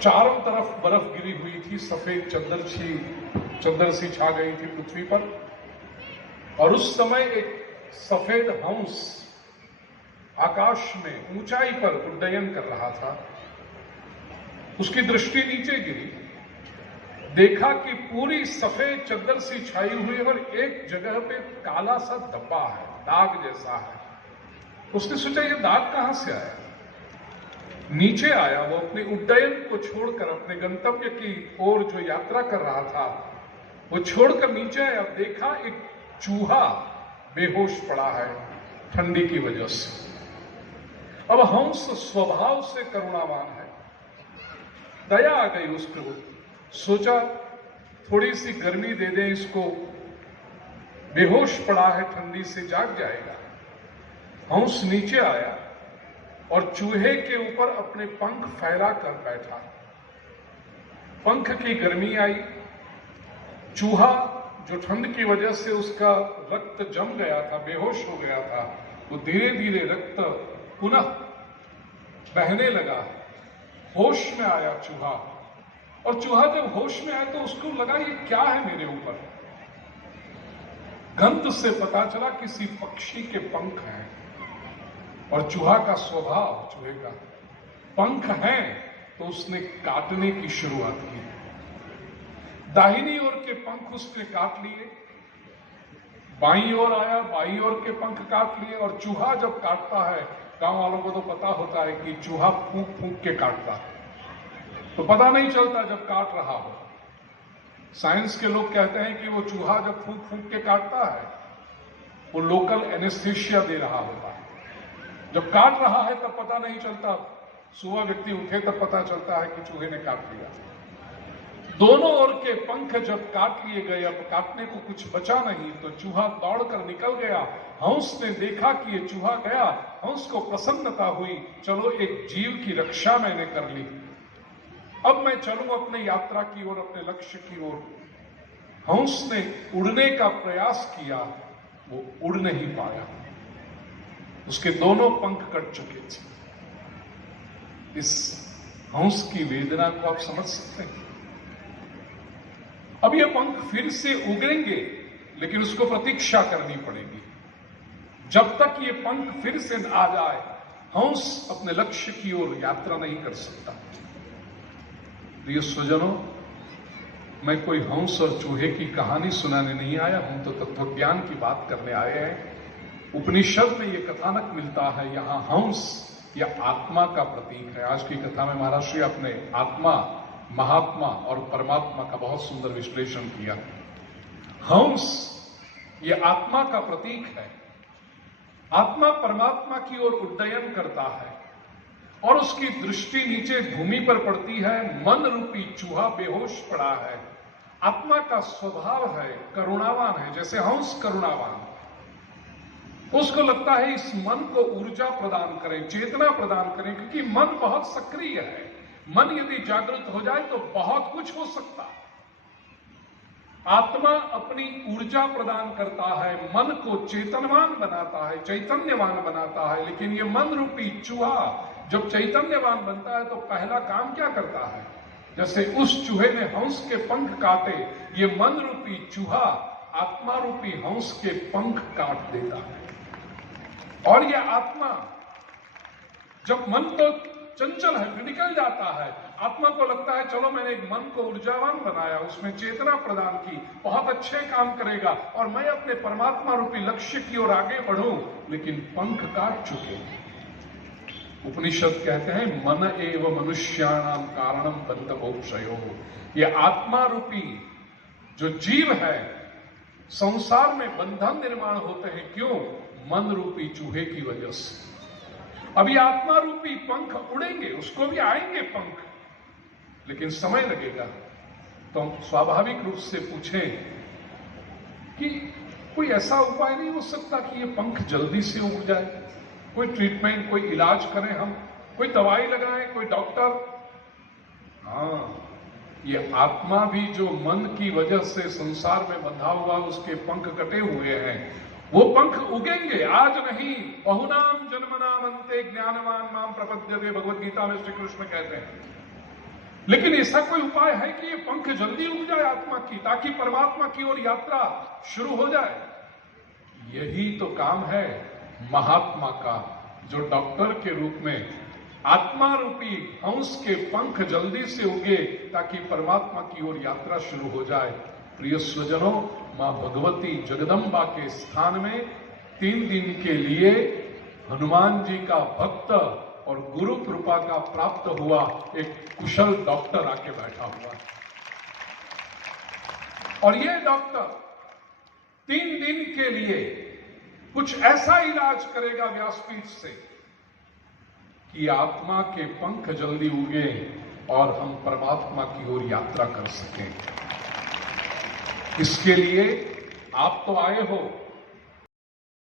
चारों तरफ बर्फ गिरी हुई थी, सफेद चंदर सी छा गई थी पृथ्वी पर। और उस समय एक सफेद हंस आकाश में ऊंचाई पर उड्डयन कर रहा था। उसकी दृष्टि नीचे गिरी, देखा कि पूरी सफेद चद्दर सी छाई हुई है और एक जगह पे काला सा धब्बा है, दाग जैसा है। उसने सोचा ये दाग कहां से आया। नीचे आया, वो अपने उड्डयन को छोड़कर अपने गंतव्य की ओर जो यात्रा कर रहा था वो छोड़कर नीचे आया। देखा एक चूहा बेहोश पड़ा है ठंडी की वजह से। अब हंस स्वभाव से करुणावान है, दया आ गई उसको। सोचा थोड़ी सी गर्मी दे दें इसको, बेहोश पड़ा है, ठंडी से जाग जाएगा। हंस नीचे आया और चूहे के ऊपर अपने पंख फैला कर बैठा। पंख की गर्मी आई, चूहा जो ठंड की वजह से उसका रक्त जम गया था, बेहोश हो गया था, वो धीरे धीरे रक्त पुनः बहने लगा। होश में आया चूहा, और चूहा जब होश में आया तो उसको लगा ये क्या है मेरे ऊपर। गंध से पता चला किसी पक्षी के पंख हैं। और चूहा का स्वभाव, चूहे का पंख हैं तो उसने काटने की शुरुआत की। दाहिनी ओर के पंख उसने काट लिए, बाईं ओर आया, बाईं ओर के पंख काट लिए। और चूहा जब काटता है, गांव वालों को तो पता होता है कि चूहा फूंक फूंक के काटता है, तो पता नहीं चलता जब काट रहा हो। साइंस के लोग कहते हैं कि वो चूहा जब फूंक फूंक के काटता है वो लोकल एनेस्थीसिया दे रहा होता है। जब काट रहा है तब पता नहीं चलता, सुबह व्यक्ति उठे तब पता चलता है कि चूहे ने काट लिया। दोनों ओर के पंख जब काट लिए गए, अब काटने को कुछ बचा नहीं, तो चूहा दौड़कर निकल गया। हंस ने देखा कि ये चूहा गया, हंस को प्रसन्नता हुई, चलो एक जीव की रक्षा मैंने कर ली, अब मैं चलूं अपने यात्रा की ओर, अपने लक्ष्य की ओर। हंस ने उड़ने का प्रयास किया, वो उड़ नहीं पाया, उसके दोनों पंख कट चुके थे। इस हंस की वेदना को आप समझ सकते हैं। अब ये पंख फिर से उगेंगे, लेकिन उसको प्रतीक्षा करनी पड़ेगी। जब तक ये पंख फिर से आ जाए, हंस अपने लक्ष्य की ओर यात्रा नहीं कर सकता। प्रिय स्वजनों, मैं कोई हंस और चूहे की कहानी सुनाने नहीं आया हूं, तो तत्वज्ञान की बात करने आए हैं। उपनिषद में यह कथानक मिलता है, यहां हंस या आत्मा का प्रतीक है। आज की कथा में महाराज श्री अपने आत्मा, महात्मा और परमात्मा का बहुत सुंदर विश्लेषण किया। हंस ये आत्मा का प्रतीक है। आत्मा परमात्मा की ओर उड्डयन करता है और उसकी दृष्टि नीचे भूमि पर पड़ती है। मन रूपी चूहा बेहोश पड़ा है। आत्मा का स्वभाव है, करुणावान है, जैसे हंस करुणावान। उसको लगता है इस मन को ऊर्जा प्रदान करें, चेतना प्रदान करें, क्योंकि मन बहुत सक्रिय है। मन यदि जागृत हो जाए तो बहुत कुछ हो सकता है। आत्मा अपनी ऊर्जा प्रदान करता है, मन को चेतनवान बनाता है, चैतन्यवान बनाता है। लेकिन ये मन रूपी चूहा जब चैतन्यवान बनता है तो पहला काम क्या करता है? जैसे उस चूहे ने हंस के पंख काटे, ये मन रूपी चूहा आत्मा रूपी हंस के पंख काट देता है। और यह आत्मा जब मन तो चंचल है, फिर निकल जाता है, आत्मा को लगता है चलो मैंने एक मन को ऊर्जावान बनाया, उसमें चेतना प्रदान की, बहुत अच्छे काम करेगा और मैं अपने परमात्मा रूपी लक्ष्य की ओर आगे बढ़ूं। लेकिन पंख काट चुके। उपनिषद कहते हैं मन एव मनुष्याणाम कारणम बंधमोक्षयो। यह आत्मा रूपी जो जीव है, संसार में बंधन निर्माण होते हैं, क्यों? मन रूपी चूहे की वजह से। अभी आत्मा रूपी पंख उड़ेंगे, उसको भी आएंगे पंख, लेकिन समय लगेगा। तो हम स्वाभाविक रूप से पूछें कि कोई ऐसा उपाय नहीं हो सकता कि ये पंख जल्दी से उग जाए? कोई ट्रीटमेंट, कोई इलाज करें हम, कोई दवाई लगाएं, कोई डॉक्टर? हाँ, ये आत्मा भी जो मन की वजह से संसार में बंधा हुआ, उसके पंख कटे हुए हैं, वो पंख उगेंगे, आज नहीं। बहुनाम जन्मनाम अंते ज्ञानवान माम प्रपद्यते, भगवद गीता में श्री कृष्ण कहते हैं। लेकिन ऐसा कोई उपाय है कि ये पंख जल्दी उग जाए आत्मा की, ताकि परमात्मा की ओर यात्रा शुरू हो जाए? यही तो काम है महात्मा का, जो डॉक्टर के रूप में आत्मा रूपी हंस के पंख जल्दी से उगे ताकि परमात्मा की ओर यात्रा शुरू हो जाए। प्रिय स्वजनों, मां भगवती जगदम्बा के स्थान में 3 दिन के लिए हनुमान जी का भक्त और गुरु कृपा का प्राप्त हुआ एक कुशल डॉक्टर आके बैठा हुआ है। और ये डॉक्टर 3 दिन के लिए कुछ ऐसा इलाज करेगा व्यासपीठ से कि आत्मा के पंख जल्दी उगे और हम परमात्मा की ओर यात्रा कर सकें। इसके लिए आप तो आए हो,